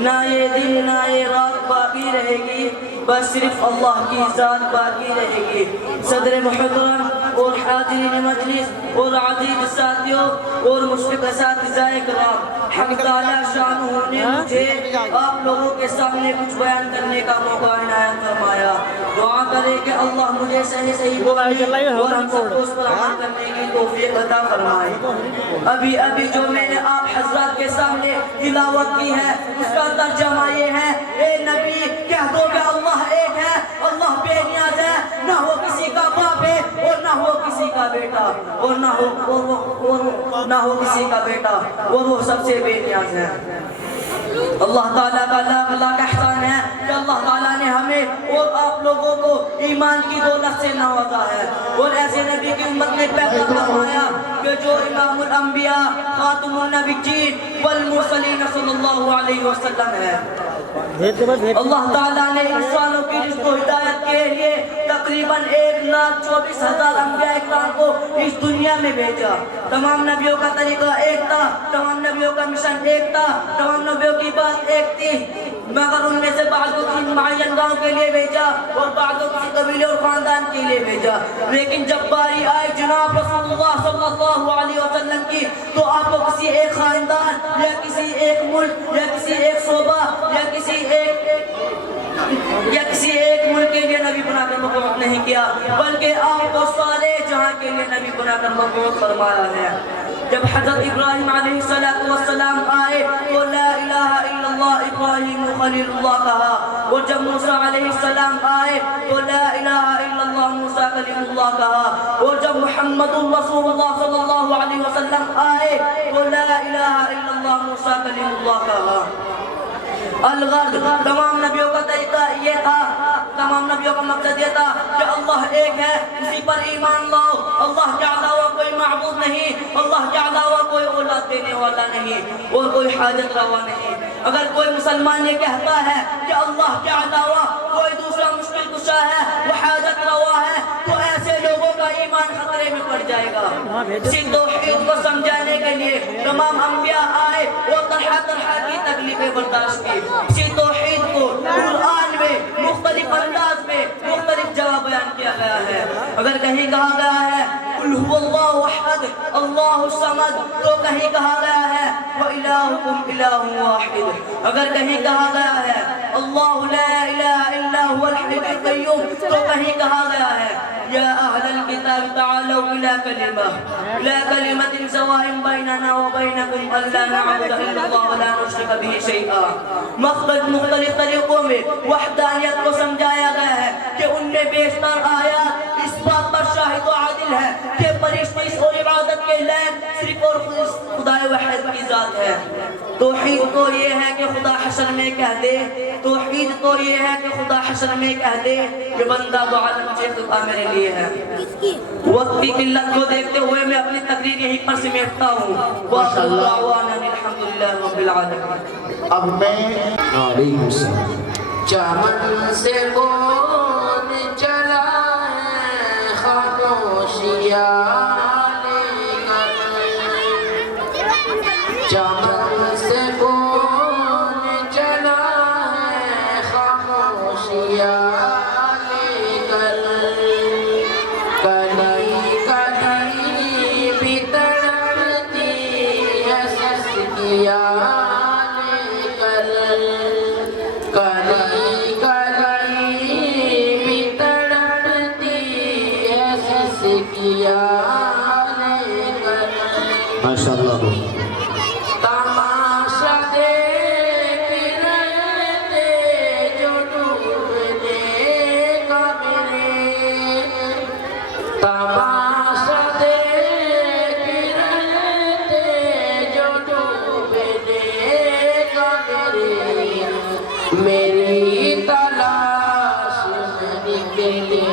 نہ یہ دن نہ یہ رات باقی رہے گی، بس صرف اللہ کی ذات باقی رہے گی۔ صدر محترم اور حاضرین مجلس اور عزیز ساتھیوں اور مشفق اساتذہ کرام، حق تعالی شانہ نے مجھے آپ لوگوں کے سامنے کچھ بیان کرنے کا موقع عنایت فرمایا۔ دعا کرے کہ اللہ مجھے صحیح صحیح بولنے اور ہم سب کو اس پر عمل کرنے کی توفیق عطا فرمائے۔ ابھی جو میں نے آپ حضرات کے سامنے تلاوت کی ہے اس کا ترجمہ یہ ہے، اے نبی کہہ دو کہ اللہ ایک ہے، اللہ بے نیاز ہے، نہ وہ کسی کا باپ ہے اور نہ وہ کسی کا بیٹا اور نہ ہو کسی کا بیٹا اور وہ سب سے بے نیاز ہے۔ اللہ تعالیٰ کا لاکھ لاکھ احسان ہے کہ اللہ تعالیٰ نے ہمیں اور آپ لوگوں کو ایمان کی دولت سے نوازا ہے اور ایسے نبی کی امت میں پیدا فرمایا کہ جو امام الانبیاء خاتم النبیین والمرسلین صلی اللہ علیہ وسلم ہے۔ اللہ تعالیٰ نے انسانوں کی رزق و ہدایت کے لیے تقریباً 1,24,000 انبیاء اکرام کو اس دنیا میں بھیجا۔ تمام نبیوں کا طریقہ ایک تھا، تمام نبیوں کا مشن ایک تھا، تمام نبیوں کی بات ایک تھی، مگر ان میں سے بعض کو کسی معین گاؤں کے لیے بھیجا اور بعض کو کسی قبیلے اور خاندان کے لیے بھیجا۔ لیکن جب باری آئی جناب رسول اللہ صلی اللہ علیہ وسلم کی تو آپ کو کسی ایک خاندان یا کسی ایک ملک یا کسی ایک صوبہ یا کسی ایک ملک کے لیے نبی بنا کر مبعوث نہیں کیا، بلکہ آپ کو سارے جہاں کے لیے نبی بنا کر مبعوث فرمایا ہے۔ جب حضرت ابراہیم علیہ السلام آئے تو لا الہ الا اللہ ابراہیم خلیل اللہ کہا، اور جب موسیٰ علیہ السلام آئے تو لا الہ الا اللہ موسیٰ کلیم اللہ کہا، اور جب محمد رسول اللہ صلی اللہ علیہ وسلم آئے تو لا الہ الا اللہ موسیٰ کلیم اللہ کہا۔ الغرض تمام نبیوں کا طریقہ یہ تھا، تمام نبیوں کا مقصد یہ تھا کہ اللہ ایک ہے، اسی پر ایمان لاؤ، اللہ کے علاوہ کوئی معبود نہیں، اللہ کے علاوہ کوئی اولاد دینے والا نہیں اور کوئی حاجت روا نہیں۔ اگر کوئی مسلمان یہ کہتا ہے کہ اللہ کے علاوہ کوئی دوسرا مشکل کشا ہے، وہ حاجت روا ہے، تو ایسے لوگوں کا ایمان خطرے میں پڑ جائے گا۔ اسی توحید کو سمجھانے کے لیے تمام انبیاء آئے اور طرح طرح کی تکلیفیں برداشت کی۔ اسی توحید کو قرآن میں مختلف انداز میں مختلف جواب بیان کیا گیا ہے۔ اگر کہیں کہا گیا ہے قل هو اللہ احد اللہ الصمد تو کہیں کہا گیا ہے وَإِلَٰهُكُمْ إِلَٰهٌ وَاحِدٌ، اگر کہیں کہا گیا ہے اللہ لا الہ الا هو الحی القیوم تو کہیں کہا گیا ہے یا اہل الکتاب تعالوا الى کلمۃ سواء بیننا وبینکم الا نعبد الا اللہ ولا نشرک به شیئا۔ مختلف طریقوں میں وحدانیت کو سمجھایا گیا ہے کہ ان میں بیشتر آیات اس بات پر شاہد و عادل ہے کہ پرستش اور عبادت کے لائق صرف اور خدا واحد کی ذات ہے۔ توحید تو یہ ہے کہ خدا حشر میں کہہ دے، توحید تو یہ ہے کہ خدا حشر میں کہہ دے کہ بندہ دو عالم سے خطا میرے لیے ہے۔ وقت کی قلت کو دیکھتے ہوئے میں اپنی تقریر یہیں پر سمیٹتا ہوں۔ وآخر دعوانا الحمدللہ رب العالمین۔ اب میں علیہ السلام چمن سے کون چلا ہے خاموشیاں لے کر، چمن سے کون چلا ہے خاموشیاں لے کر، کلی کلی بھی تڑپتی ہے سسکیاں لے کر، کلی کلی بھی تڑپتی ہے سسکیاں لے کر۔ ماشاءاللہ تماشا دیکھ رہے تھے جو ڈوبنے کا میرے، تماشا دیکھ رہے تھے جو ڈوبنے کا میرے، میری تلاش میں نکلے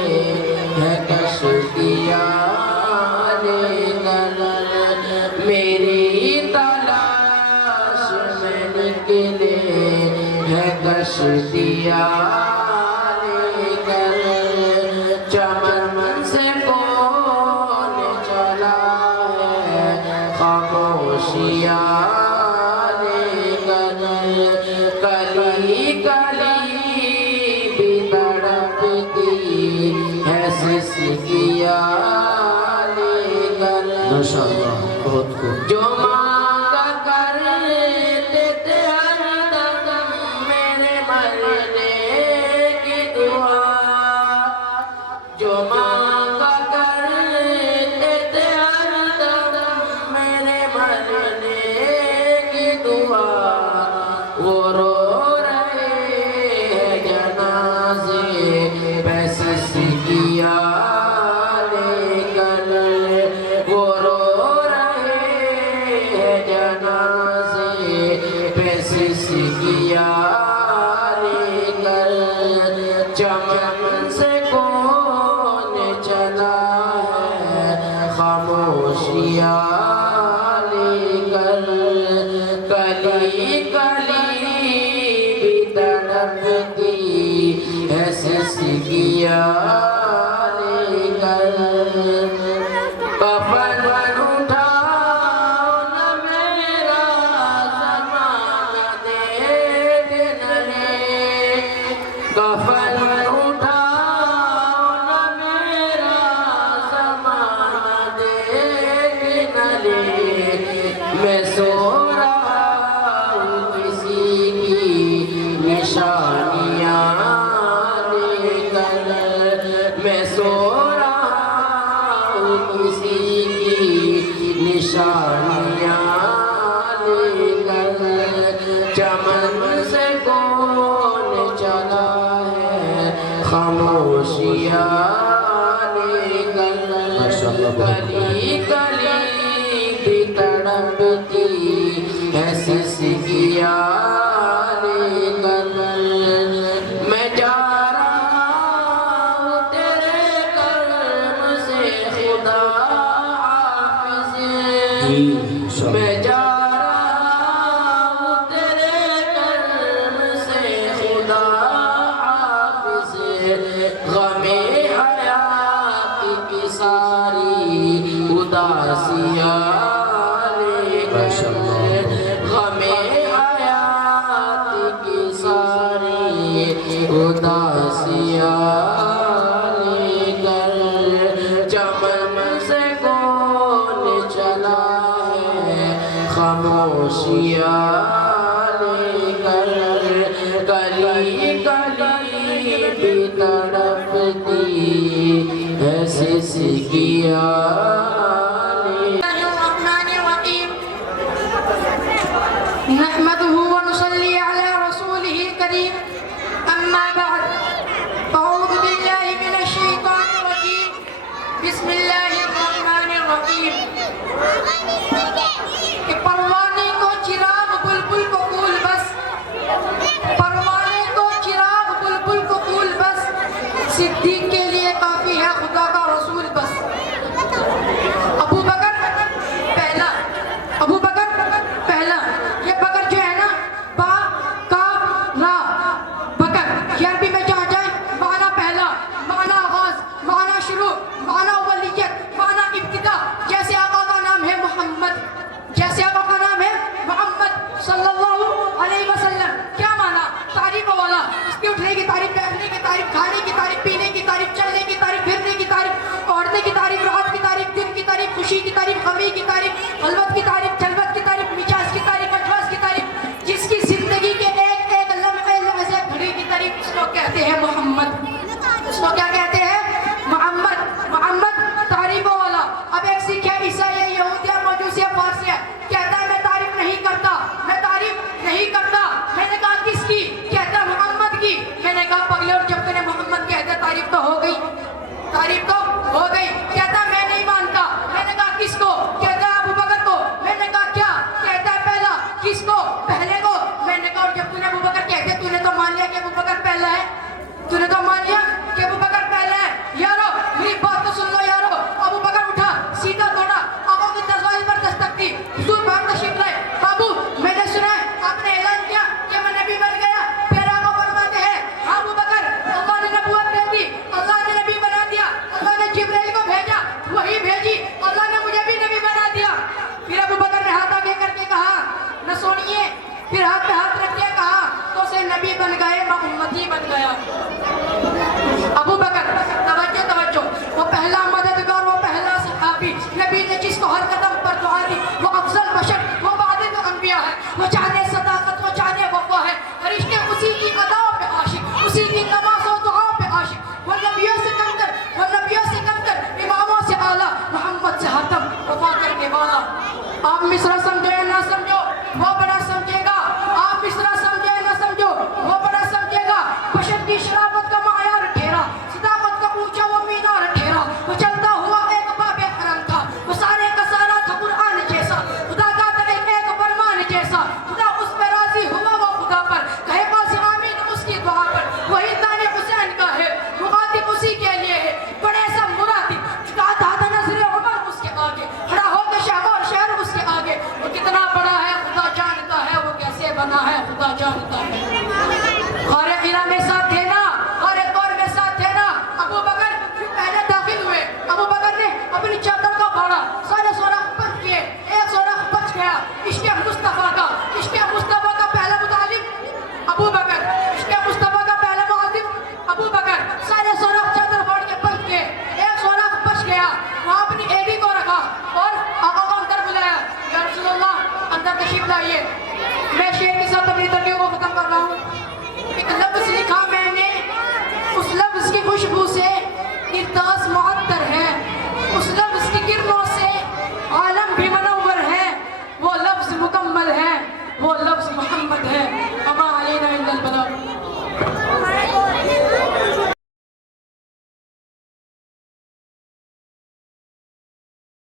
ہے کشتیاں لے کر، میری تلاش میں نکلے ہے کشتیاں لے کر، چمن سے کون چلا ہے خاموشیاں لے کر، کلی کلی بھی تڑپتی ہے سسکیاں لے کر ماشاءاللہ بہت خوب جو مانگا کرتے تھے ہر دم میرے مرنے کی دعا جو مانگا کرتے تھے ہر دم میرے مرنے کی دعا وہ رو رہے ہیں جنازے پہ سسکیاں لے کر وہ رو رہے ہیں جنازے پہ سسکیاں لے کر چمن سے کون چلا ہے خاموشیاں لے کر کلی کلی بھی تڑپتی ہے سسکیاں لے کر کفن اٹھاؤ نہ میرا زمانہ دیکھنا ہے کفن اٹھاؤ نہ میرا زمانہ دیکھنا ہے میں سو رہا ہوں کسی کی نشانیاں لے کر میں سو رہا ہوں کسی کی نشانیاں لے کر چمن سے کون چلا ہے خاموشیاں لے کر کلی کلی بھی تڑپتی ہے سسکیاں لے کر میں جا رہا ہوں تیرے کرم سے خدا حافظ جی انشاءاللہ میں جا رہا ہوں تیرے کرم سے خدا حافظ غم حیات کی ساری اداسیاں لے کر غم حیات کی ساری اداسیاں لے کر چمن سے کون چلا ہے خاموشیاں لے کر کلی کلی بھی تڑپتی ہے سسکیاں الرحمن الرحيم نحمده ونصلي على رسوله الكريم أما بعد أعوذ بالله من الشيطان الرجيم بسم الله الرحمن الرحيم کہ پروانے کو چراغ بلبل کو پھول بس پروانے کو چراغ بلبل کو پھول بس صدیق کے لیے کافی ہے خدا کا رسول بس ابو بکر پہلا یہ بکر جو ہے نا با کا را بکر یہ عربی میں جہاں جائے معنی پہلا معنی آغاز معنی شروع معنی اولیت معنی ابتدا جیسے آقا کا نام ہے محمد ادھر تشریف لائیے. میں شعر کے ساتھ اپنی تربیت کو ختم کر رہا ہوں. ایک لفظ لکھا میں نے, اس لفظ کی خوشبو سے ارتاس معطر ہے, اس لفظ کی کرنوں سے